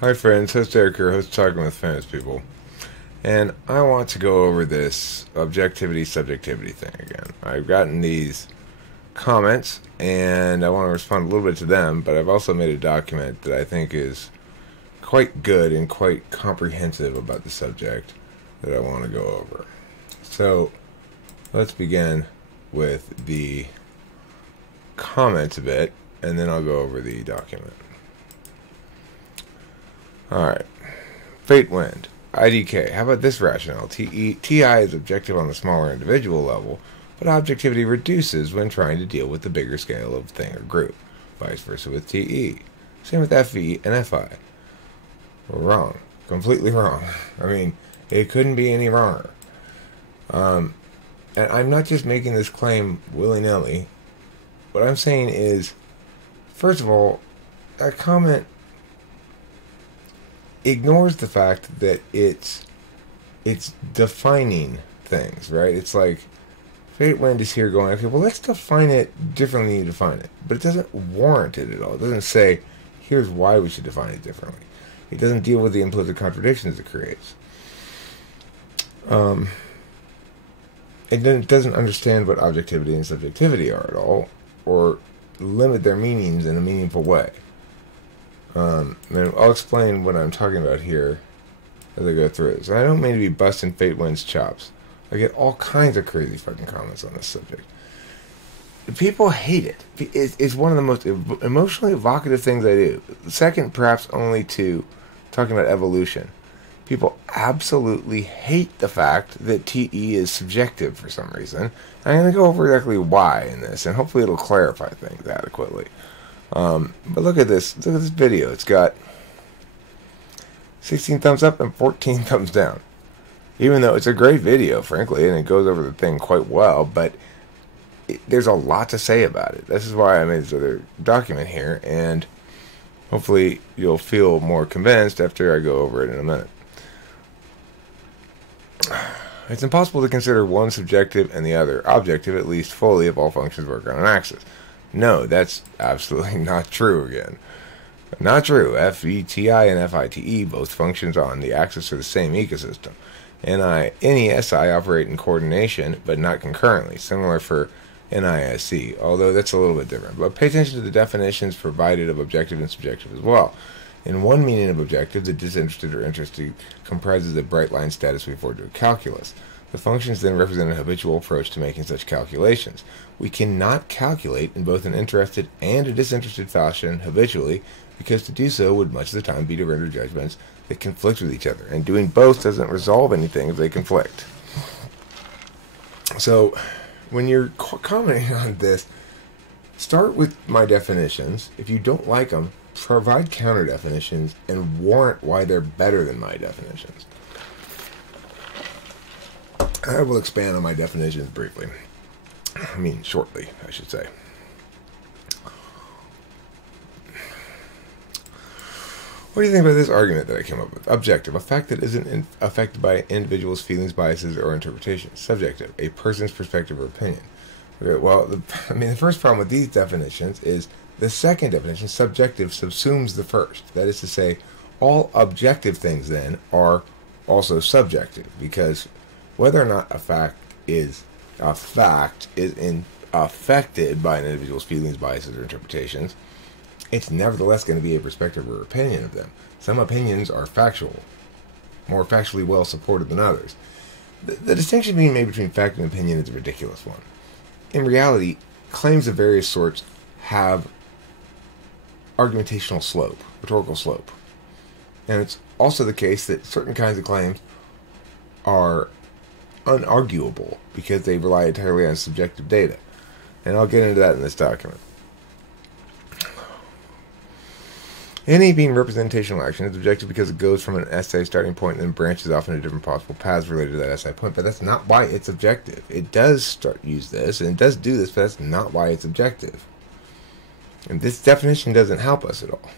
Hi friends, host Eric here, host Talking with Famous People. And I want to go over this objectivity, subjectivity thing again. I've gotten these comments and I want to respond a little bit to them, but I've also made a document that I think is quite good and quite comprehensive about the subject that I want to go over. So let's begin with the comments a bit, and then I'll go over the document. Alright. Fate Wind. IDK. How about this rationale? TI is objective on the smaller individual level, but objectivity reduces when trying to deal with the bigger scale of thing or group. Vice versa with TE. Same with FE and FI. We're wrong. Completely wrong. I mean, it couldn't be any wronger. And I'm not just making this claim willy-nilly. What I'm saying is, first of all, that comment ignores the fact that it's defining things, right? It's like Fate Wind is here going, okay, well, let's define it differently than you define it. But it doesn't warrant it at all. It doesn't say, here's why we should define it differently. It doesn't deal with the implicit contradictions it creates. It doesn't understand what objectivity and subjectivity are at all, or limit their meanings in a meaningful way. And I'll explain what I'm talking about here as I go through it. So I don't mean to be busting Fate Wind's chops. I get all kinds of crazy fucking comments on this subject. People hate it. It's one of the most emotionally evocative things I do. Second, perhaps, only to talking about evolution. People absolutely hate the fact that TE is subjective for some reason. I'm going to go over exactly why in this, and hopefully it'll clarify things adequately. But look at this. Look at this video. It's got 16 thumbs up and 14 thumbs down. Even though it's a great video, frankly, and it goes over the thing quite well, but there's a lot to say about it. This is why I made this other document here, and hopefully you'll feel more convinced after I go over it in a minute. It's impossible to consider one subjective and the other objective, at least fully, if all functions work on an axis. No, that's absolutely not true again. Not true. FETI and FITE, both functions on the axis of the same ecosystem. NESI operate in coordination, but not concurrently, similar for NISC, although that's a little bit different. But pay attention to the definitions provided of objective and subjective as well. In one meaning of objective, the disinterested or interested comprises the bright line status we refer to as calculus. The functions then represent a habitual approach to making such calculations. We cannot calculate in both an interested and a disinterested fashion habitually, because to do so would much of the time be to render judgments that conflict with each other, and doing both doesn't resolve anything if they conflict. So, when you're commenting on this, start with my definitions. If you don't like them, provide counter definitions and warrant why they're better than my definitions. I will expand on my definitions briefly. I mean, shortly, I should say. What do you think about this argument that I came up with? Objective, a fact that isn't affected by an individual's feelings, biases, or interpretations. Subjective, a person's perspective or opinion. Okay, well, the first problem with these definitions is the second definition, subjective, subsumes the first. That is to say, all objective things then are also subjective, because whether or not a fact is affected by an individual's feelings, biases, or interpretations, it's nevertheless going to be a perspective or opinion of them. Some opinions are factual, more factually well supported than others. The distinction being made between fact and opinion is a ridiculous one. In reality, claims of various sorts have argumentational slope, rhetorical slope. And it's also the case that certain kinds of claims are unarguable because they rely entirely on subjective data. And I'll get into that in this document. Any being representational action is objective because it goes from an essay starting point and then branches off into different possible paths related to that essay point, but that's not why it's objective. It does use this, and it does do this, but that's not why it's objective. And this definition doesn't help us at all.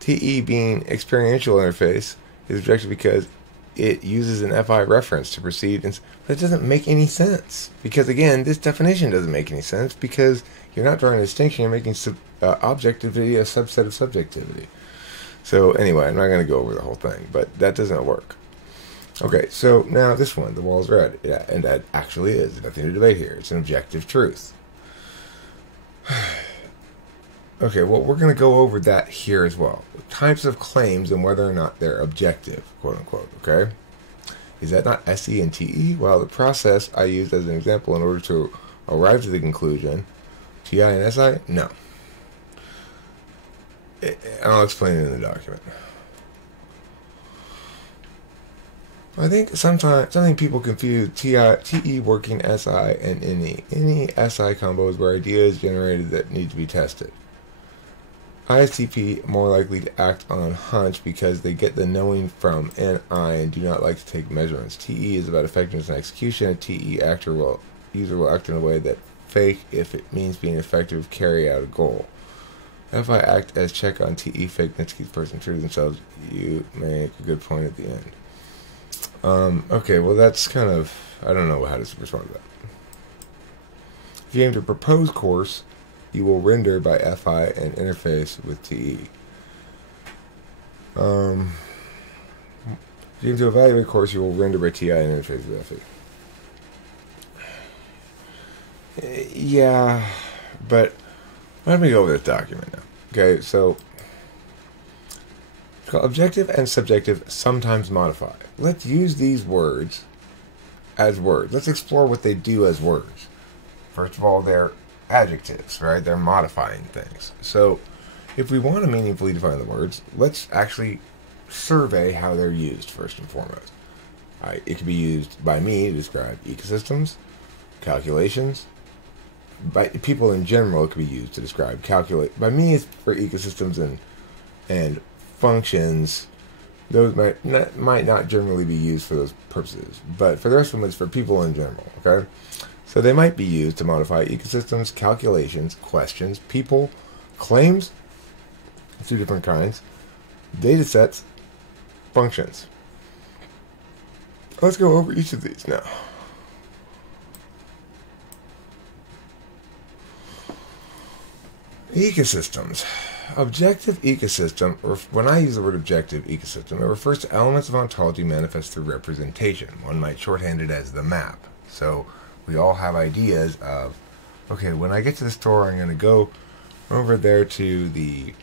TE being experiential interface is objective because it uses an FI reference to proceed, but it doesn't make any sense. Because again, this definition doesn't make any sense because you're not drawing a distinction, you're making objectivity a subset of subjectivity. So anyway, I'm not going to go over the whole thing, but that doesn't work. Okay, so now this one, the wall is red. Yeah, and that actually is. There's nothing to debate here. It's an objective truth. Okay, well, we're going to go over that here as well. Types of claims and whether or not they're objective, quote unquote, okay? Is that not SE and TE? Well, the process I used as an example in order to arrive to the conclusion, TI and SI? No. I'll explain it in the document. I think sometimes people confuse TE working SI and any SI combos where ideas generated that need to be tested. ISTP more likely to act on hunch because they get the knowing from NI and do not like to take measurements. TE is about effectiveness and execution. A TE user will act in a way that fake if it means being effective, carry out a goal. FI act as check on TE fakeness to keep the person true to themselves. You make a good point at the end. Okay, well that's kind of, I don't know how to respond to that. If you aim to propose course, you will render by FI and interface with TE. If you aim to evaluate course, you will render by TI and interface with FE. Yeah, but let me go over this document now. Okay, so it's called objective and subjective sometimes modify. Let's use these words as words. Let's explore what they do as words. First of all, they're adjectives, right? They're modifying things. So if we want to meaningfully define the words, let's actually survey how they're used first and foremost. It can be used by me to describe ecosystems, calculations. By people in general, it can be used to describe calculate. By me, it's for ecosystems and functions. Those might not generally be used for those purposes, but for the rest of them, it's for people in general. Okay, so they might be used to modify ecosystems, calculations, questions, people, claims. Two different kinds, data sets, functions. Let's go over each of these now. Ecosystems. Objective ecosystem, or when I use the word objective ecosystem, it refers to elements of ontology manifest through representation. One might shorthand it as the map. So we all have ideas of, okay, when I get to the store, I'm going to go over there to the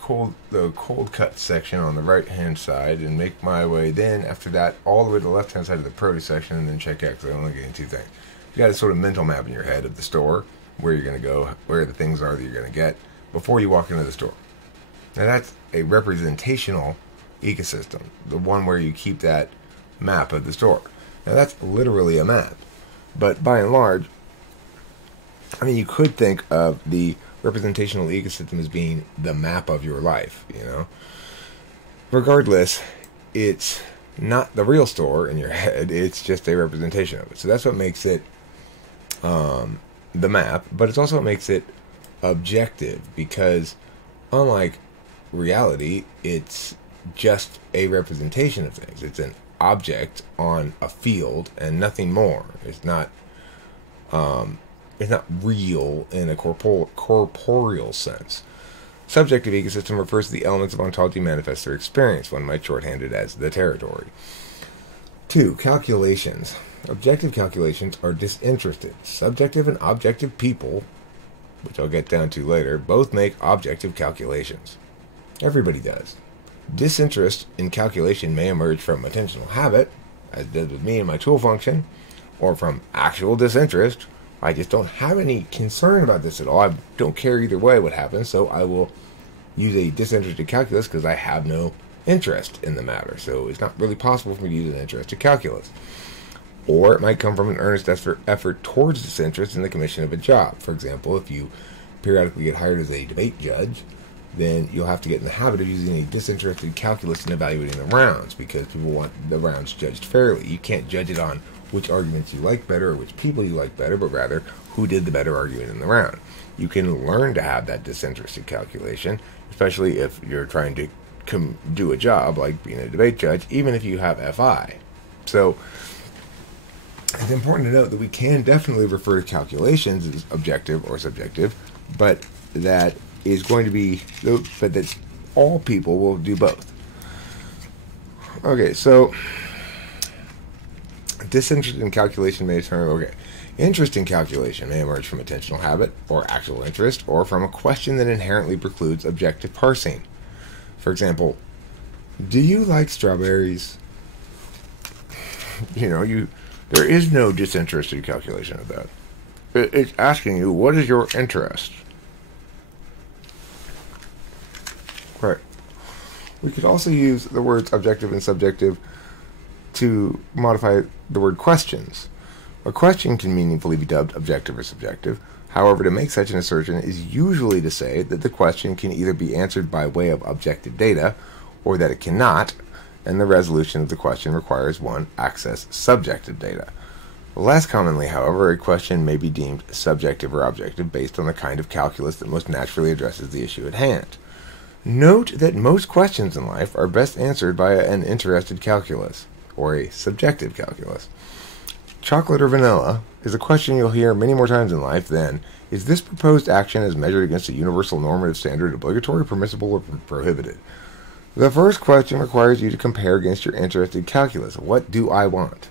cold cut section on the right hand side and make my way then after that all the way to the left hand side of the produce section and then check out because I'm only getting two things. You got a sort of mental map in your head of the store, where you're going to go, where the things are that you're going to get before you walk into the store. Now that's a representational ecosystem, the one where you keep that map of the store. Now that's literally a map, but by and large, I mean, you could think of the representational ecosystem as being the map of your life, you know. Regardless, it's not the real store in your head, it's just a representation of it. So that's what makes it the map, but it's also what makes it objective, because unlike reality, it's just a representation of things. It's an object on a field and nothing more. It's not real in a corporeal sense. Subjective ecosystem refers to the elements of ontology manifest through experience. One might shorthand it as the territory. 2. Calculations. Objective calculations are disinterested. Subjective and objective people, which I'll get down to later, both make objective calculations. Everybody does. Disinterest in calculation may emerge from attentional habit, as it did with me in my tool function, or from actual disinterest. I just don't have any concern about this at all. I don't care either way what happens, so I will use a disinterested calculus because I have no interest in the matter. So it's not really possible for me to use an interested calculus. Or it might come from an earnest effort towards disinterest in the commission of a job. For example, if you periodically get hired as a debate judge, then you'll have to get in the habit of using a disinterested calculus in evaluating the rounds, because people want the rounds judged fairly. You can't judge it on which arguments you like better or which people you like better, but rather who did the better argument in the round. You can learn to have that disinterested calculation, especially if you're trying to do a job like being a debate judge, even if you have FI. So it's important to note that we can definitely refer to calculations as objective or subjective, but that is going to be, but that all people will do both. Okay, so disinterest in calculation may determine, okay, interest in calculation may emerge from attentional habit or actual interest or from a question that inherently precludes objective parsing. For example, do you like strawberries? There is no disinterested calculation of that. It's asking you, what is your interest? Right. We could also use the words objective and subjective to modify the word questions. A question can meaningfully be dubbed objective or subjective. However, to make such an assertion is usually to say that the question can either be answered by way of objective data or that it cannot, and the resolution of the question requires one access subjective data. Less commonly, however, a question may be deemed subjective or objective based on the kind of calculus that most naturally addresses the issue at hand. Note that most questions in life are best answered by an interested calculus, or a subjective calculus. Chocolate or vanilla is a question you'll hear many more times in life than, is this proposed action as measured against a universal normative standard obligatory, permissible, or prohibited? The first question requires you to compare against your interested calculus. What do I want?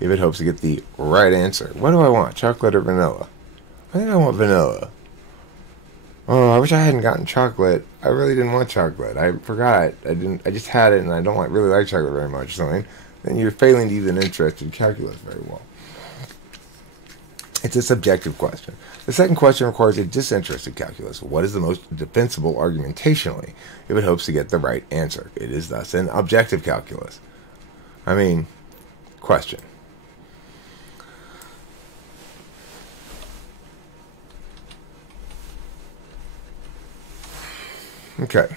If it hopes to get the right answer. What do I want, chocolate or vanilla? I think I want vanilla. Oh, I wish I hadn't gotten chocolate. I really didn't want chocolate. I forgot. I just had it, and I don't really like chocolate very much or something. Then you're failing to use an interested calculus very well. It's a subjective question. The second question requires a disinterested calculus. What is the most defensible argumentationally if it hopes to get the right answer? It is thus an objective calculus. Question. Okay.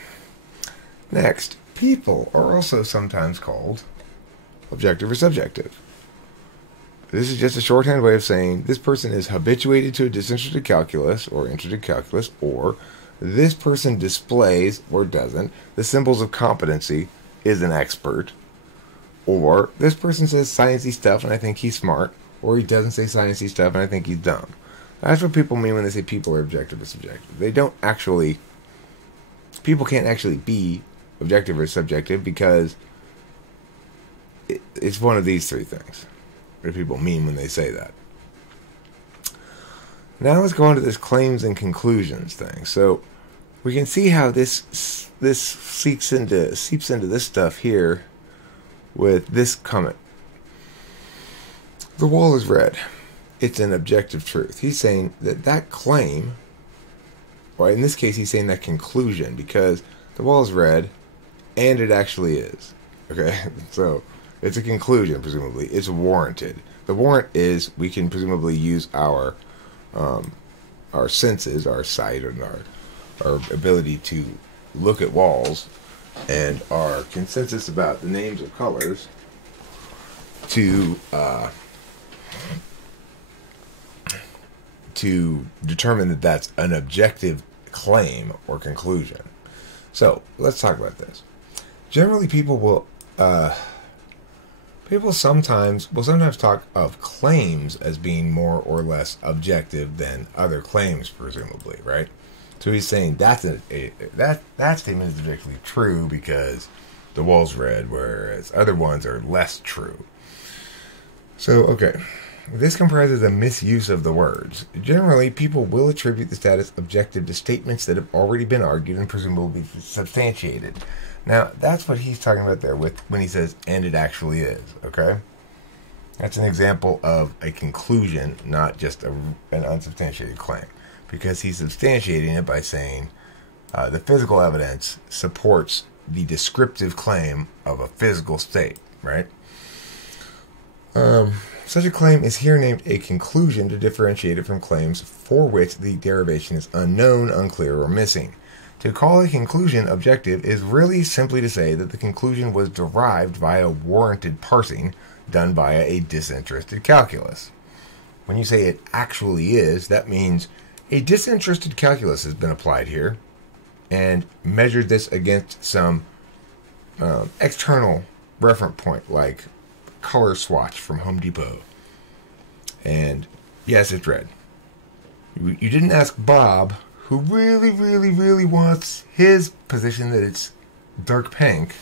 Next, people are also sometimes called objective or subjective. This is just a shorthand way of saying this person is habituated to a disinterested calculus or interested calculus, or this person displays or doesn't the symbols of competency, is an expert, or this person says sciencey stuff and I think he's smart, or he doesn't say sciencey stuff and I think he's dumb. That's what people mean when they say people are objective or subjective. People can't actually be objective or subjective because it's one of these three things. What do people mean when they say that? Now let's go on to this claims and conclusions thing. So we can see how this seeps into this stuff here with this comment. The wall is red. It's an objective truth. He's saying that claim, or in this case he's saying that conclusion, because the wall is red and it actually is. Okay? So it's a conclusion, presumably. It's warranted. The warrant is we can presumably use our senses, our sight, and our ability to look at walls, and our consensus about the names of colors to determine that that's an objective claim or conclusion. So let's talk about this. Generally, people will sometimes talk of claims as being more or less objective than other claims, presumably, right? So he's saying that statement is objectively true because the wall's red, whereas other ones are less true. So, okay. This comprises a misuse of the words. Generally, people will attribute the status objective to statements that have already been argued and presumably substantiated. Now, that's what he's talking about there when he says, and it actually is, okay? That's an example of a conclusion, not just an unsubstantiated claim, because he's substantiating it by saying the physical evidence supports the descriptive claim of a physical state, right? Such a claim is here named a conclusion to differentiate it from claims for which the derivation is unknown, unclear, or missing. To call a conclusion objective is really simply to say that the conclusion was derived via warranted parsing done via a disinterested calculus. When you say it actually is, that means a disinterested calculus has been applied here and measured this against some external reference point, like color swatch from Home Depot. And yes, it's red. You didn't ask Bob who really, really, really wants his position that it's dark pink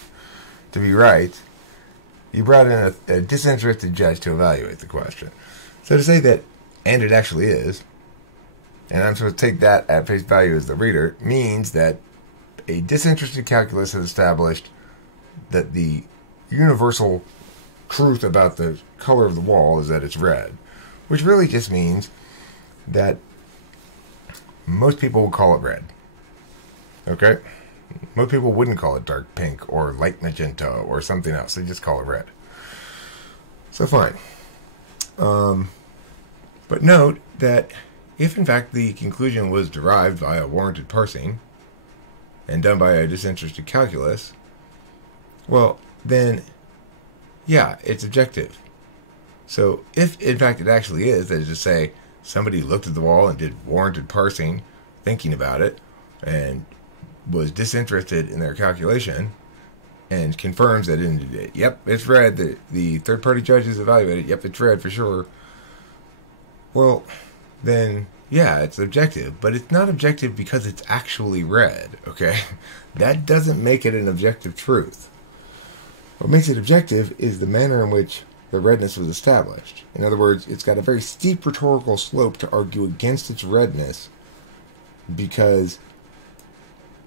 to be right, you brought in a disinterested judge to evaluate the question. So to say that, and it actually is, and I'm supposed to take that at face value as the reader, means that a disinterested calculus has established that the universal truth about the color of the wall is that it's red, which really just means that most people will call it red. Okay? Most people wouldn't call it dark pink or light magenta or something else. They just call it red. So fine. But note that if in fact the conclusion was derived by a warranted parsing and done by a disinterested calculus, well, then, yeah, it's objective. So if in fact it actually is, that is to say, somebody looked at the wall and did warranted parsing, thinking about it, and was disinterested in their calculation, and confirms that indeed, yep, it's red, the third-party judges evaluated, yep, it's red for sure, well, then, yeah, it's objective, but it's not objective because it's actually red, okay? That doesn't make it an objective truth. What makes it objective is the manner in which the redness was established. In other words, it's got a very steep rhetorical slope to argue against its redness because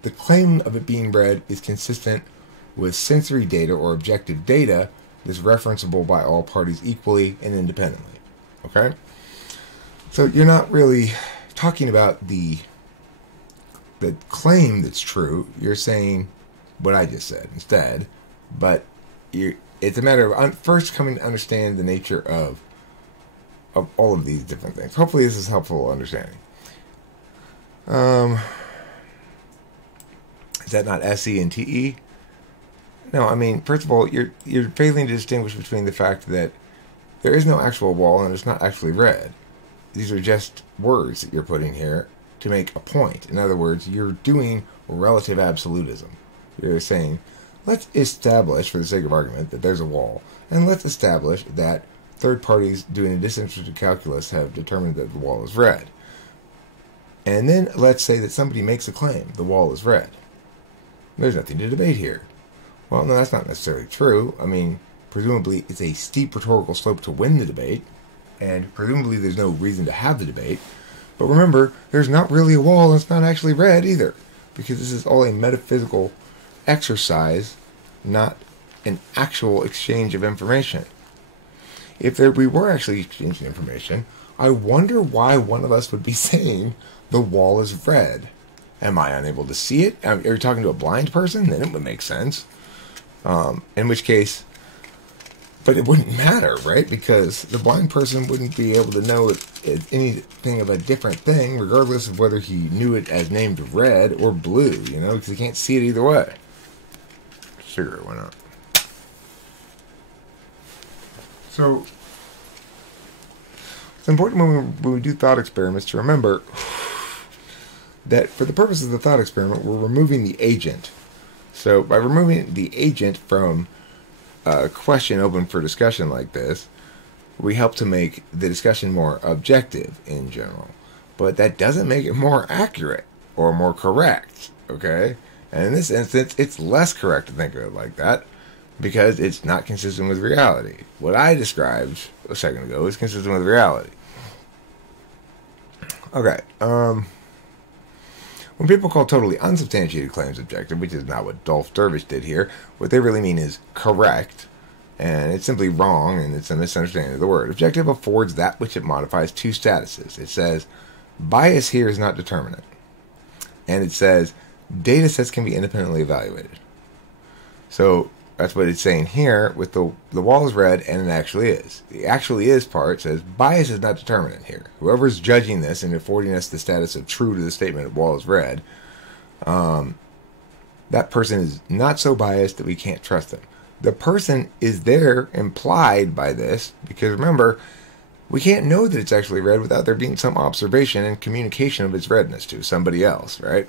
the claim of it being red is consistent with sensory data or objective data that's referenceable by all parties equally and independently. Okay? So you're not really talking about the claim that's true. You're saying what I just said instead, but it's a matter of first coming to understand the nature of all of these different things. Hopefully this is helpful understanding. Is that not SE and TE? No, I mean, first of all, you're failing to distinguish between the fact that there is no actual wall and it's not actually red. These are just words that you're putting here to make a point. In other words, you're doing relative absolutism. You're saying, let's establish, for the sake of argument, that there's a wall, and let's establish that third parties doing a disinterested calculus have determined that the wall is red. And then let's say that somebody makes a claim, the wall is red. There's nothing to debate here. Well, no, that's not necessarily true. I mean, presumably it's a steep rhetorical slope to win the debate, and presumably there's no reason to have the debate. But remember, there's not really a wall and it's not actually red either, because this is all a metaphysical exercise, not an actual exchange of information. If we were actually exchanging information, I wonder why one of us would be saying the wall is red. Am I unable to see it? Are you talking to a blind person? Then it would make sense. In which case, but it wouldn't matter, right? Because the blind person wouldn't be able to know anything of a different thing, regardless of whether he knew it as named red or blue, you know, because he can't see it either way. Sure, why not? So, it's important when we do thought experiments to remember that for the purpose of the thought experiment, we're removing the agent. So, by removing the agent from a question open for discussion like this, we help to make the discussion more objective in general. But that doesn't make it more accurate or more correct, okay? And in this instance, it's less correct to think of it like that because it's not consistent with reality. What I described a second ago is consistent with reality. Okay, when people call totally unsubstantiated claims objective, which is not what Dolph Dervish did here, what they really mean is correct, and it's simply wrong, and it's a misunderstanding of the word. Objective affords that which it modifies two statuses. It says, bias here is not determinate. And it says, data sets can be independently evaluated. So, that's what it's saying here with the wall is red, and it actually is. The actually is part says, bias is not determinate here. Whoever's judging this and affording us the status of true to the statement of wall is red, that person is not so biased that we can't trust them. The person is there implied by this, because remember, we can't know that it's actually red without there being some observation and communication of its redness to somebody else, right?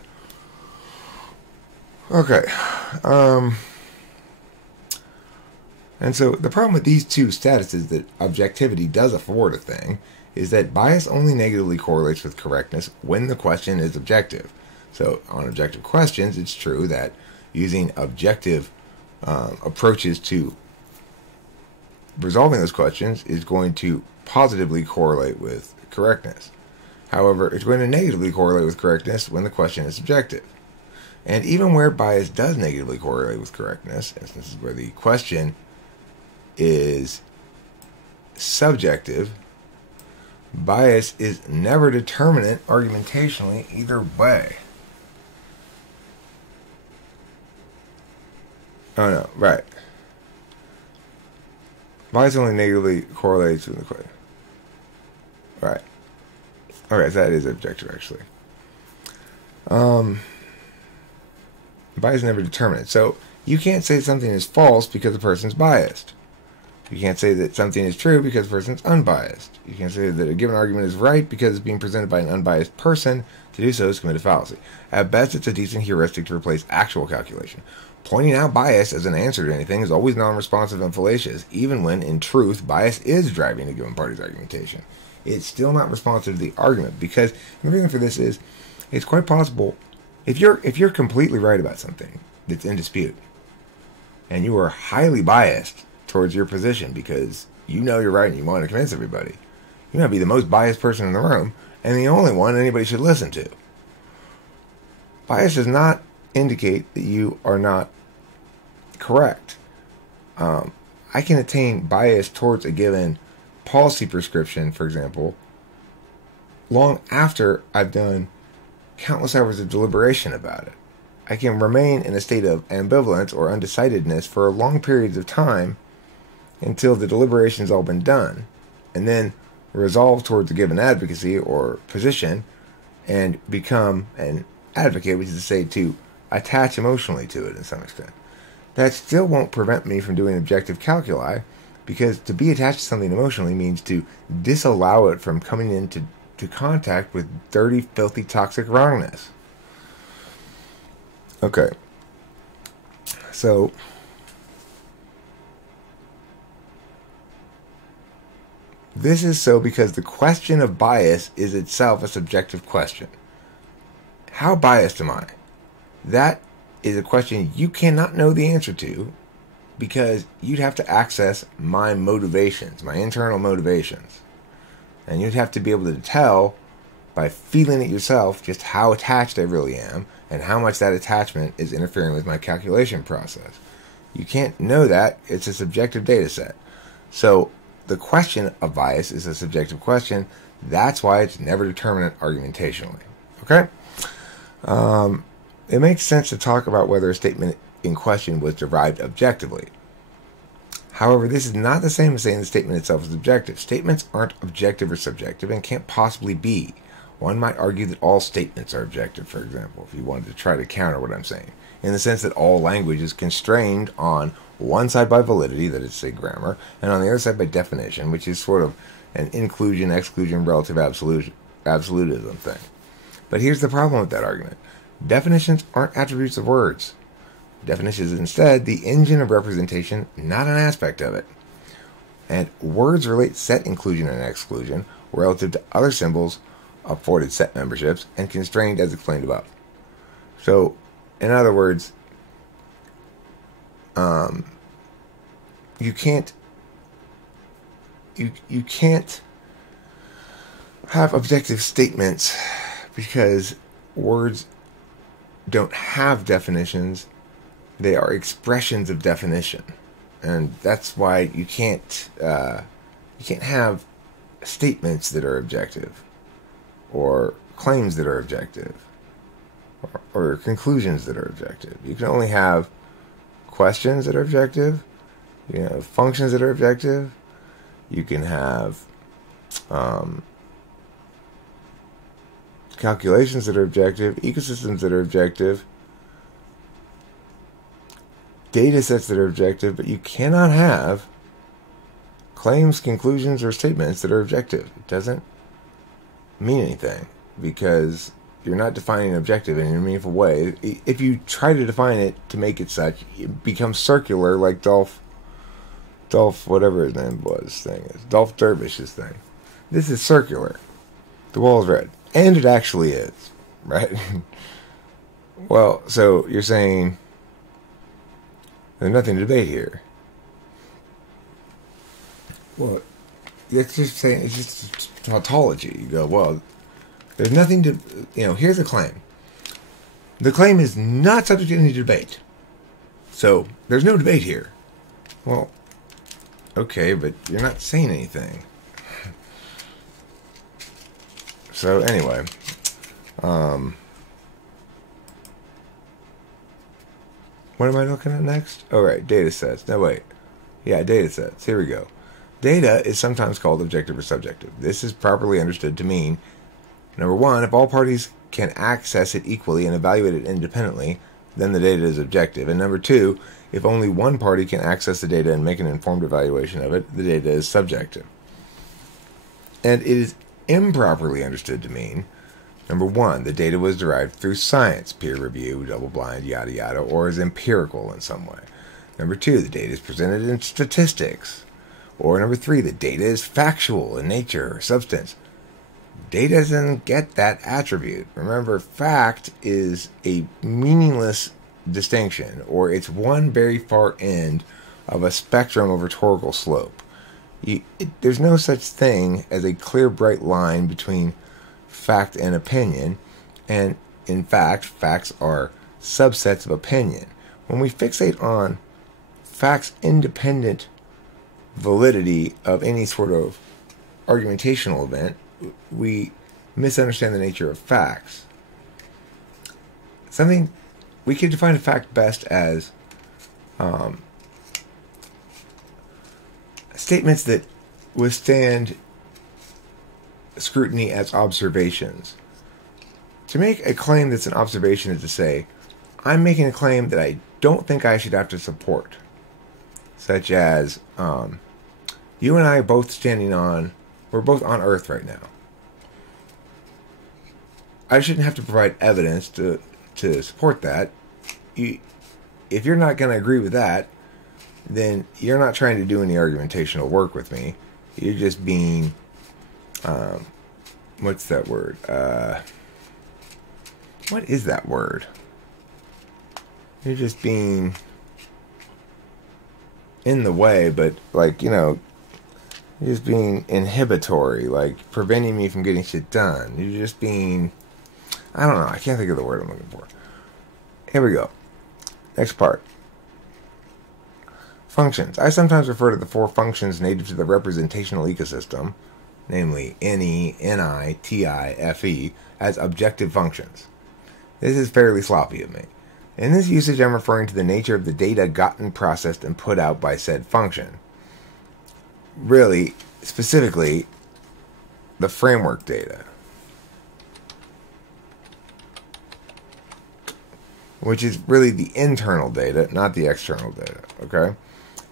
Okay. And so the problem with these two statuses that objectivity does afford a thing is that bias only negatively correlates with correctness when the question is objective. So on objective questions, it's true that using objective approaches to resolving those questions is going to positively correlate with correctness. However, it's going to negatively correlate with correctness when the question is subjective. And even where bias does negatively correlate with correctness, instances where the question is subjective, bias is never determinate argumentationally either way. Oh no, right. Bias only negatively correlates with the question. Right. Okay, so that is objective actually. Bias is never determinate. So you can't say something is false because the person's biased. You can't say that something is true because the person's unbiased. You can't say that a given argument is right because it's being presented by an unbiased person. To do so is commit a fallacy. At best, it's a decent heuristic to replace actual calculation. Pointing out bias as an answer to anything is always non-responsive and fallacious, even when, in truth, bias is driving a given party's argumentation. It's still not responsive to the argument, because the reason for this is it's quite possible if you're completely right about something that's in dispute, and you are highly biased towards your position because you know you're right and you want to convince everybody, you might be the most biased person in the room and the only one anybody should listen to. Bias does not indicate that you are not correct. I can attain bias towards a given policy prescription, for example, long after I've done countless hours of deliberation about it. I can remain in a state of ambivalence or undecidedness for long periods of time until the deliberation's all been done, and then resolve towards a given advocacy or position and become an advocate, which is to say to attach emotionally to it in some extent. That still won't prevent me from doing objective calculi, because to be attached to something emotionally means to disallow it from coming into contact with dirty, filthy, toxic wrongness. Okay. So this is so because the question of bias is itself a subjective question. How biased am I? That is a question you cannot know the answer to, because you'd have to access my motivations, my internal motivations. And you'd have to be able to tell by feeling it yourself just how attached I really am and how much that attachment is interfering with my calculation process. You can't know that. It's a subjective data set. So the question of bias is a subjective question. That's why it's never determinate argumentationally. Okay? It makes sense to talk about whether a statement in question was derived objectively. However, this is not the same as saying the statement itself is objective. Statements aren't objective or subjective and can't possibly be. One might argue that all statements are objective, for example, if you wanted to try to counter what I'm saying, in the sense that all language is constrained on one side by validity, that is, say, grammar, and on the other side by definition, which is sort of an inclusion, exclusion, relative absolutism thing. But here's the problem with that argument. Definitions aren't attributes of words. Definition is instead the engine of representation, not an aspect of it. And words relate set inclusion and exclusion relative to other symbols afforded set memberships and constrained as explained above. So, in other words, you can't have objective statements because words don't have definitions. They are expressions of definition, and that's why you can't have statements that are objective, or claims that are objective, or conclusions that are objective. You can only have questions that are objective. You can have functions that are objective. You can have calculations that are objective, ecosystems that are objective, data sets that are objective, but you cannot have claims, conclusions, or statements that are objective. It doesn't mean anything because you're not defining an objective in a meaningful way. If you try to define it to make it such, it becomes circular, like Dolph, whatever his name was, thing is. Dolph Dervish's thing. this is circular. The wall is red. And it actually is, right? Well, so you're saying there's nothing to debate here. Well, it's just saying, it's just tautology. You go, well, there's nothing to, here's the claim. The claim is not subject to any debate. So, there's no debate here. Well, okay, but you're not saying anything. So, anyway. What am I looking at next? Oh, right, data sets. No, wait. Yeah, data sets. Here we go. Data is sometimes called objective or subjective. This is properly understood to mean, number one, if all parties can access it equally and evaluate it independently, then the data is objective. And number two, if only one party can access the data and make an informed evaluation of it, the data is subjective. And it is improperly understood to mean, number one, the data was derived through science, peer review, double-blind, yada yada, or is empirical in some way. Number two, the data is presented in statistics. Or number three, the data is factual in nature or substance. Data doesn't get that attribute. Remember, fact is a meaningless distinction, or it's one very far end of a spectrum of rhetorical slope. There's no such thing as a clear, bright line between fact and opinion, and in fact, facts are subsets of opinion. When we fixate on facts independent validity of any sort of argumentational event, we misunderstand the nature of facts. We could define a fact best as statements that withstand scrutiny as observations. To make a claim that's an observation is to say, I'm making a claim that I don't think I should have to support. Such as, you and I are both we're both on Earth right now. I shouldn't have to provide evidence to support that. If you're not going to agree with that, then you're not trying to do any argumentational work with me. You're just being, what's that word? What is that word? You're just being in the way, but you're just being inhibitory, like preventing me from getting shit done. You're just being, I don't know, I can't think of the word I'm looking for. Here we go. Next part. Functions. I sometimes refer to the four functions native to the representational ecosystem, namely NE, NI, TI, FE, as objective functions. This is fairly sloppy of me. In this usage, I'm referring to the nature of the data gotten, processed, and put out by said function. Really, specifically, the framework data, which is really the internal data, not the external data, okay?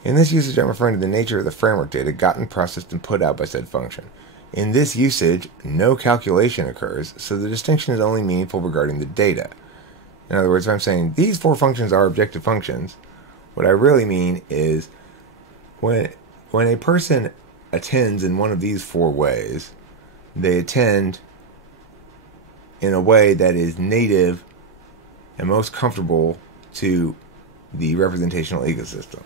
In this usage, I'm referring to the nature of the framework data gotten, processed, and put out by said function. In this usage, no calculation occurs, so the distinction is only meaningful regarding the data. In other words, if I'm saying these four functions are objective functions, what I really mean is when a person attends in one of these four ways, they attend in a way that is native and most comfortable to the representational ecosystem.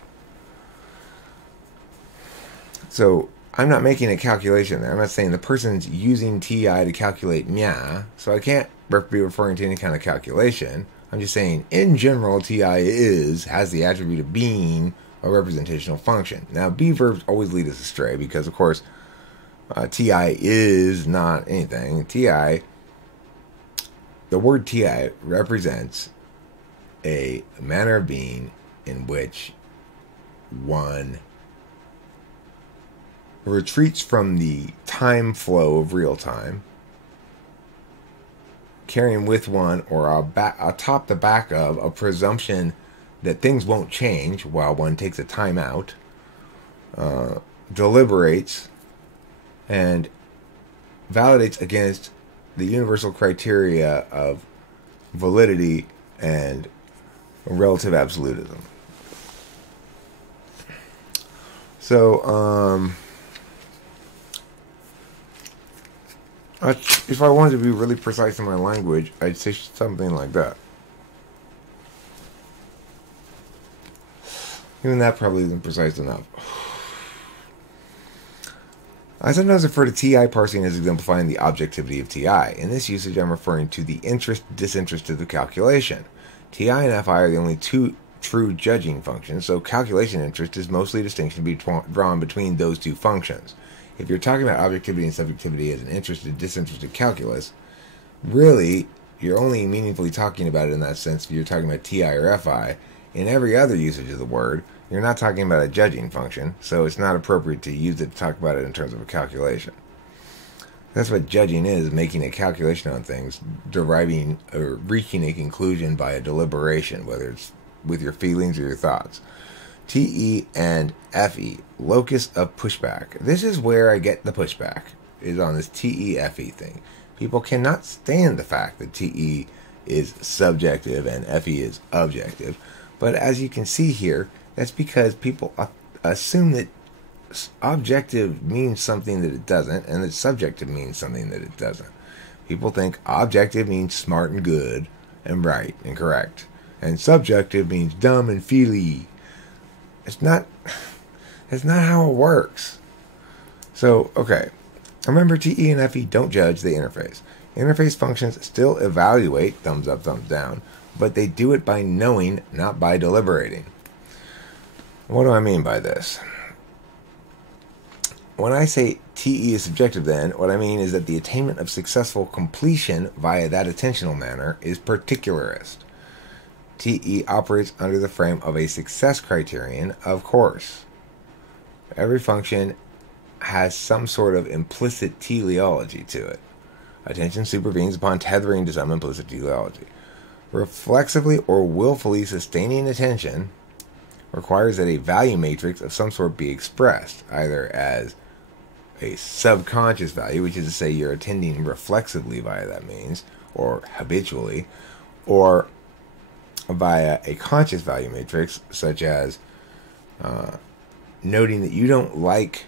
So I'm not making a calculation there. I'm not saying the person's using TI to calculate MIA, so I can't be referring to any kind of calculation. I'm just saying, in general, TI has the attribute of being a representational function. Now, be verbs always lead us astray because, of course, TI is not anything. The word TI represents a manner of being in which one retreats from the time flow of real time, carrying with one or atop the back of a presumption that things won't change while one takes a time out, deliberates, and validates against the universal criteria of validity and relative absolutism. So, If I wanted to be really precise in my language, I'd say something like that. Even that probably isn't precise enough. I sometimes refer to TI parsing as exemplifying the objectivity of TI. In this usage, I'm referring to the interest-disinterest of the calculation. TI and FI are the only two true judging functions, so calculation interest is mostly a distinction to be drawn between those two functions. If you're talking about objectivity and subjectivity as an interested-disinterested calculus, really, you're only meaningfully talking about it in that sense if you're talking about TI or FI. In every other usage of the word, you're not talking about a judging function, so it's not appropriate to use it to talk about it in terms of a calculation. That's what judging is, making a calculation on things, deriving or reaching a conclusion by a deliberation, whether it's with your feelings or your thoughts. TE and FE, locus of pushback. This is where I get the pushback, is on this TE-FE thing. People cannot stand the fact that TE is subjective and FE is objective. But as you can see here, that's because people assume that objective means something that it doesn't, and that subjective means something that it doesn't. People think objective means smart and good and right and correct, and subjective means dumb and feely. It's not how it works. So, okay. Remember, TE and FE don't judge, they interface. Interface functions still evaluate, thumbs up, thumbs down, but they do it by knowing, not by deliberating. What do I mean by this? When I say TE is subjective, then, what I mean is that the attainment of successful completion via that attentional manner is particularist. TE operates under the frame of a success criterion, of course. Every function has some sort of implicit teleology to it. Attention supervenes upon tethering to some implicit teleology. Reflexively or willfully sustaining attention requires that a value matrix of some sort be expressed, either as a subconscious value, which is to say you're attending reflexively via that means, or habitually, or via a conscious value matrix, such as noting that you don't like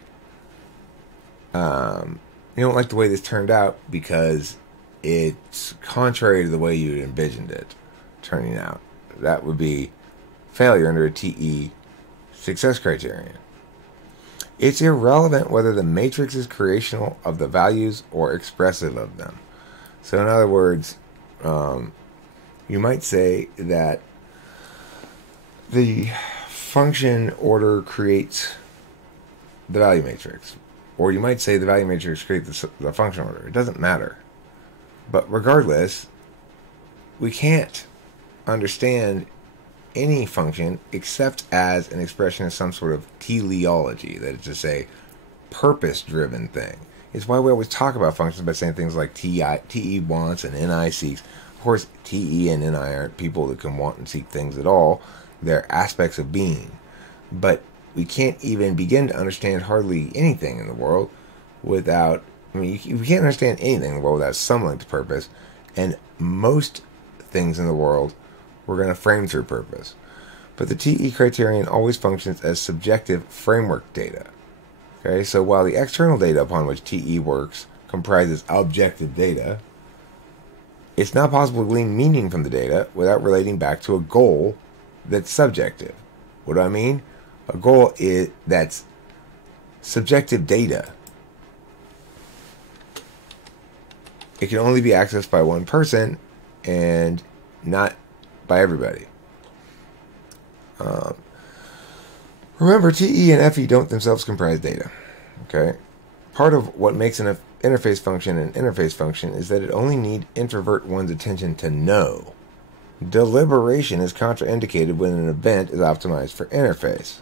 the way this turned out because it's contrary to the way you envisioned it turning out. That would be failure under a TE success criterion. It's irrelevant whether the matrix is creational of the values or expressive of them. So in other words, you might say that the function order creates the value matrix. Or you might say the value matrix creates the function order. It doesn't matter. But regardless, we can't understand any function except as an expression of some sort of teleology, that is to say, purpose-driven thing. It's why we always talk about functions by saying things like TE wants and NI seeks. Of course, TE and NI aren't people that can want and seek things at all. They're aspects of being. But we can't even begin to understand hardly anything in the world without, we can't understand anything in the world without some link to purpose. And most things in the world we're going to frame through purpose. But the TE criterion always functions as subjective framework data. Okay, so while the external data upon which TE works comprises objective data, it's not possible to glean meaning from the data without relating back to a goal that's subjective. What do I mean? A goal that's subjective data. It can only be accessed by one person and not by everybody. Remember, TE and FE don't themselves comprise data. Okay? Part of what makes an interface function an interface function is that it only need introvert one's attention to know. Deliberation is contraindicated when an event is optimized for interface.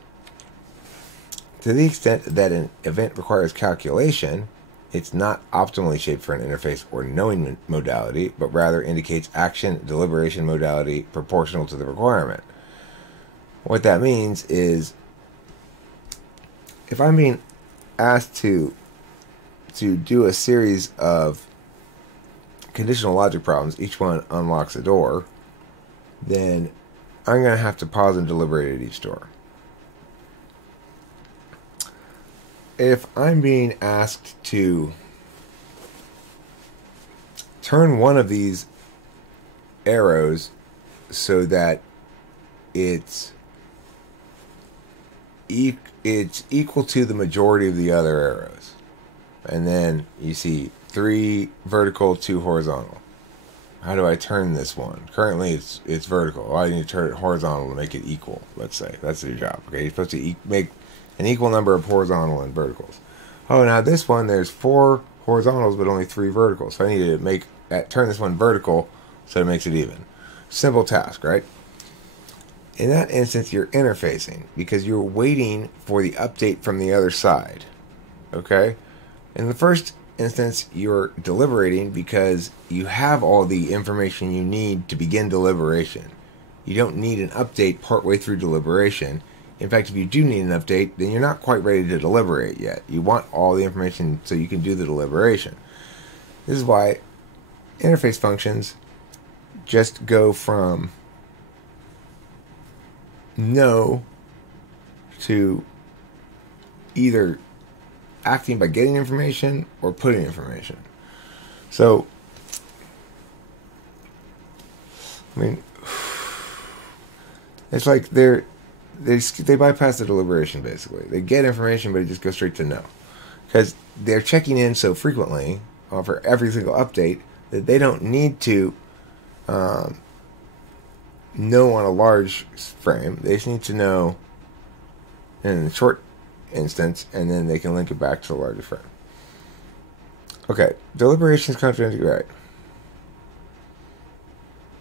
To the extent that an event requires calculation, it's not optimally shaped for an interface or knowing modality, but rather indicates action, deliberation modality proportional to the requirement. What that means is, if I'm being asked to do a series of conditional logic problems, each one unlocks a door, then I'm going to have to pause and deliberate at each door. If I'm being asked to turn one of these arrows so that it's equal to the majority of the other arrows. And then you see 3 vertical, 2 horizontal. How do I turn this one? Currently it's vertical. I need to turn it horizontal to make it equal, let's say. That's your job. Okay, you're supposed to make an equal number of horizontal and verticals. Oh, now this one, there's 4 horizontals but only 3 verticals. So I need to turn this one vertical so it makes it even. Simple task, right? In that instance, you're interfacing because you're waiting for the update from the other side. Okay? In the first instance, you're deliberating because you have all the information you need to begin deliberation. You don't need an update partway through deliberation. In fact, if you do need an update, then you're not quite ready to deliberate yet. You want all the information so you can do the deliberation. This is why interface functions just go from no to either acting by getting information or putting information. So, I mean, it's like they bypass the deliberation, basically. They get information, but it just goes straight to no. Because they're checking in so frequently for every single update that they don't need to know on a large frame. They just need to know in a short instance, and then they can link it back to the larger frame. Okay, deliberation is contradictory, right?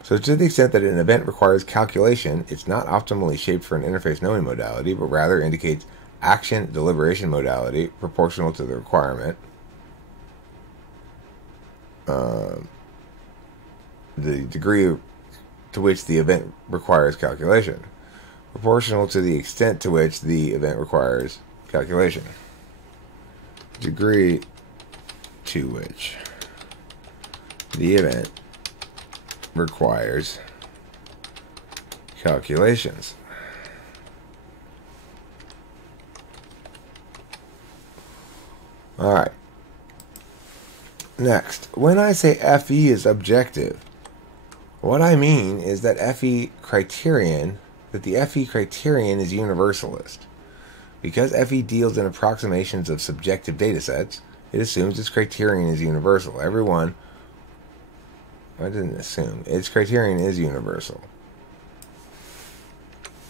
So to the extent that an event requires calculation, it's not optimally shaped for an interface knowing modality, but rather indicates action deliberation modality proportional to the requirement. The degree to which the event requires calculation, proportional to the extent to which the event requires calculation. Degree to which the event requires calculations. All right. Next, when I say FE is objective, what I mean is that the FE criterion is universalist. Because FE deals in approximations of subjective datasets, it assumes its criterion is universal. I didn't assume. Its criterion is universal.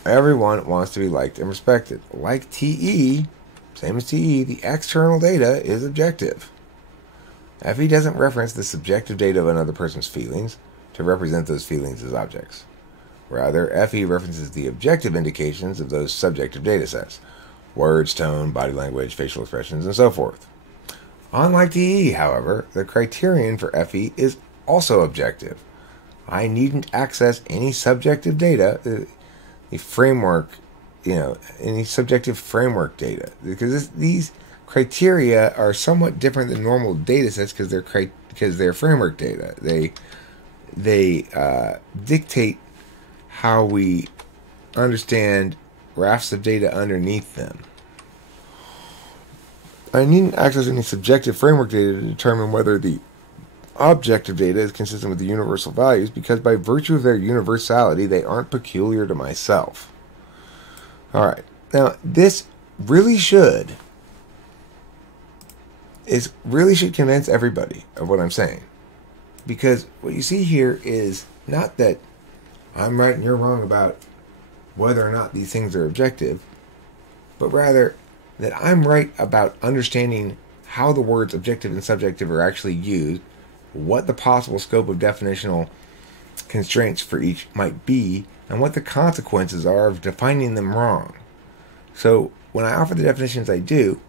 Everyone wants to be liked and respected. Like TE, same as TE, the external data is objective. FE doesn't reference the subjective data of another person's feelings to represent those feelings as objects. Rather, FE references the objective indications of those subjective datasets. Words, tone, body language, facial expressions, and so forth. Unlike TE, however, the criterion for FE is also objective. I needn't access any subjective data, the framework, any subjective framework data, because these criteria are somewhat different than normal data sets because they're framework data. They dictate how we understand rafts of data underneath them. I needn't access any subjective framework data to determine whether the objective data is consistent with the universal values, because by virtue of their universality, they aren't peculiar to myself. Alright, now this really should convince everybody of what I'm saying. Because what you see here is not that I'm right and you're wrong about whether or not these things are objective, but rather that I'm right about understanding how the words objective and subjective are actually used, what the possible scope of definitional constraints for each might be, and what the consequences are of defining them wrong. So when I offer the definitions I do,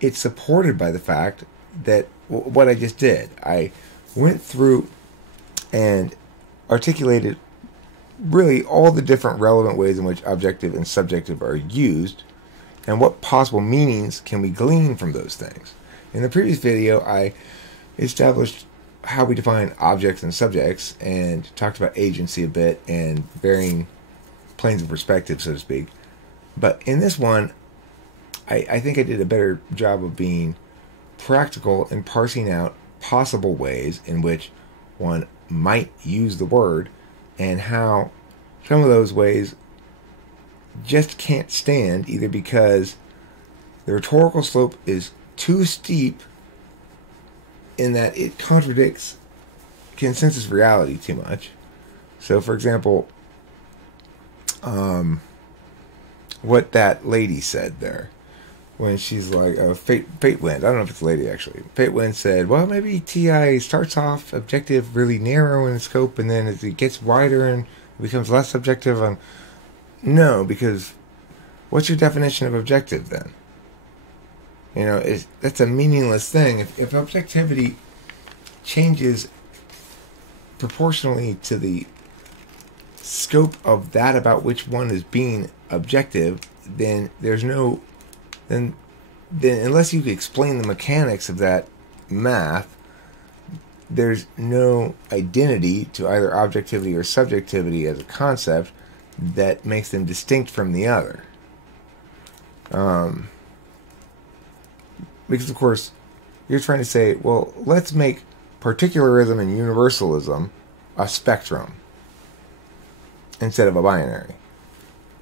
it's supported by the fact that what I just did. I went through and articulated really all the different relevant ways in which objective and subjective are used, and what possible meanings can we glean from those things. In the previous video, I established how we define objects and subjects and talked about agency a bit and varying planes of perspective, so to speak. But in this one, I think I did a better job of being practical and parsing out possible ways in which one might use the word, and how some of those ways just can't stand, either because the rhetorical slope is too steep in that it contradicts consensus reality too much. So, for example, what that lady said there, when she's like, Fate Wind, I don't know if it's a lady actually. Fate Wind said, well, maybe TI starts off objective really narrow in scope, and then as it gets wider and becomes less objective. No, because what's your definition of objective then? You know, that's a meaningless thing. If objectivity changes proportionally to the scope of that about which one is being objective, then there's no... Then unless you can explain the mechanics of that math, there's no identity to either objectivity or subjectivity as a concept that makes them distinct from the other. Because, of course, you're trying to say, well, let's make particularism and universalism a spectrum instead of a binary.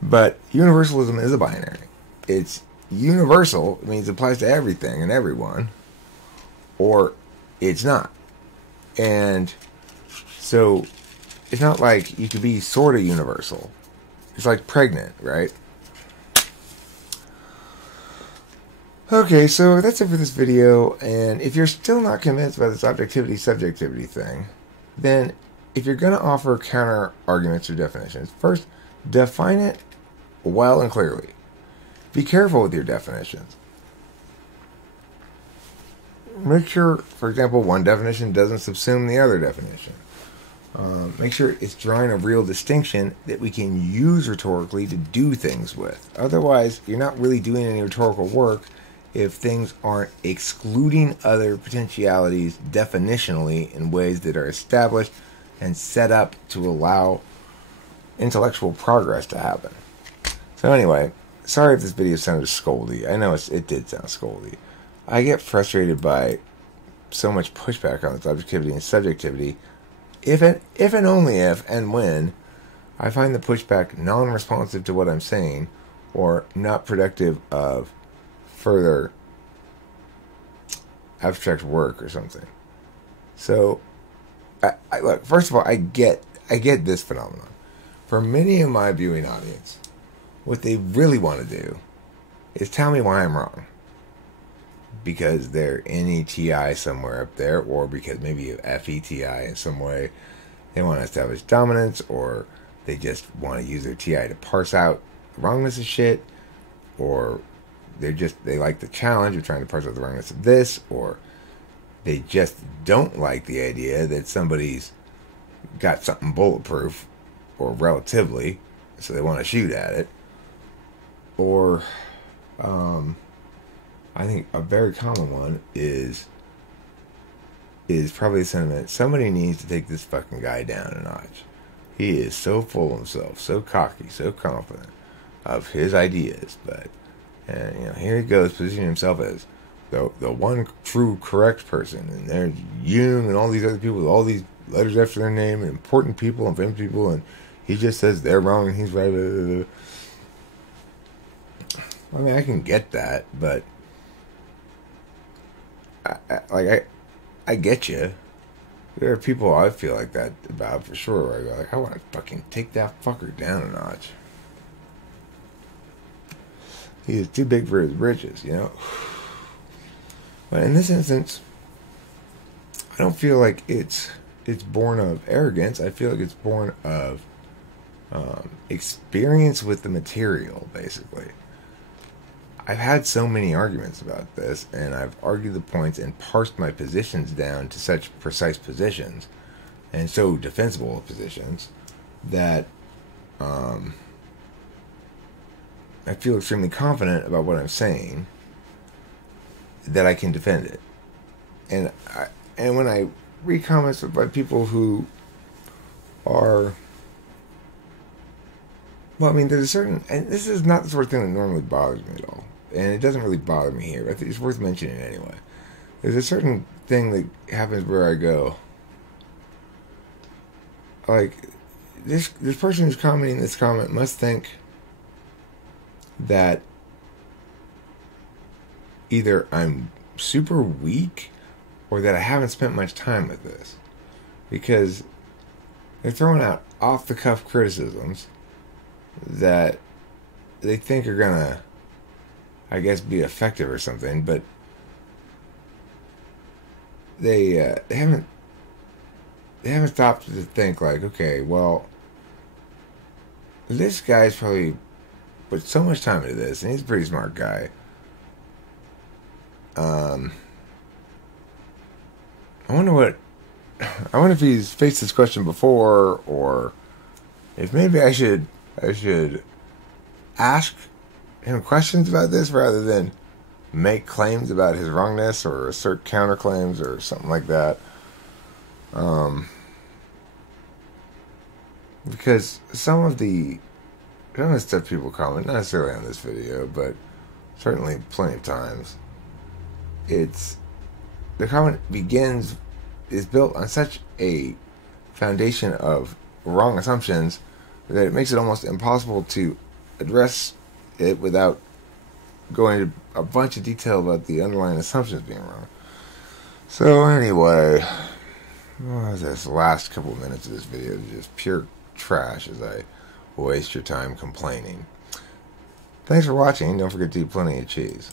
But universalism is a binary. It's universal, it means it applies to everything and everyone, or it's not. And so it's not like you could be sort of universal. It's like pregnant, right? Okay, so that's it for this video, and if you're still not convinced by this objectivity-subjectivity thing, then if you're going to offer counter arguments or definitions, first, define it well and clearly. Be careful with your definitions. Make sure, for example, one definition doesn't subsume the other definition. Make sure it's drawing a real distinction that we can use rhetorically to do things with. Otherwise, you're not really doing any rhetorical work if things aren't excluding other potentialities definitionally in ways that are established and set up to allow intellectual progress to happen. So anyway, sorry if this video sounded scoldy. I know it did sound scoldy. I get frustrated by so much pushback on this objectivity and subjectivity. If and only if and when I find the pushback non-responsive to what I'm saying or not productive of further abstract work or something. So, I look, first of all, I get this phenomenon. For many of my viewing audience, what they really want to do is tell me why I'm wrong. Because they're NETI somewhere up there, or because maybe you FETI in some way. They want to establish dominance, or they just want to use their TI to parse out the wrongness of shit, or they like the challenge of trying to parse out the wrongness of this, or they just don't like the idea that somebody's got something bulletproof, or relatively, so they want to shoot at it. Or, I think a very common one is probably the sentiment, somebody needs to take this fucking guy down a notch. He is so full of himself, so cocky, so confident of his ideas, and here he goes positioning himself as the one true correct person, and there's Jung and all these other people with all these letters after their name and important people and famous people, and he just says they're wrong and he's right. Blah, blah, blah. I mean, I can get that, but I get you. There are people I feel like that about for sure. Where I go like, I want to fucking take that fucker down a notch. He is too big for his britches, But in this instance, I don't feel like it's born of arrogance. I feel like it's born of experience with the material, basically. I've had so many arguments about this, and I've argued the points and parsed my positions down to such precise positions, and so defensible positions, that I feel extremely confident about what I'm saying, that I can defend it. And when I read comments by people who are... Well, I mean, there's a certain... And this is not the sort of thing that normally bothers me at all. And it doesn't really bother me here. I think it's worth mentioning anyway. there's a certain thing that happens where I go, like, this person who's commenting this comment must think that either I'm super weak or that I haven't spent much time with this, because they're throwing out off the cuff criticisms that they think are gonna, I guess, be effective or something, but they haven't stopped to think, like, okay, well, this guy's probably put so much time into this, and he's a pretty smart guy. I wonder if he's faced this question before, or if maybe I should ask him questions about this rather than make claims about his wrongness or assert counterclaims or something like that. Because some of the stuff people comment, not necessarily on this video, but certainly plenty of times, the comment is built on such a foundation of wrong assumptions that it makes it almost impossible to address it without going into a bunch of detail about the underlying assumptions being wrong. So anyway, this last couple of minutes of this video is just pure trash as I waste your time complaining. Thanks for watching. Don't forget to eat plenty of cheese.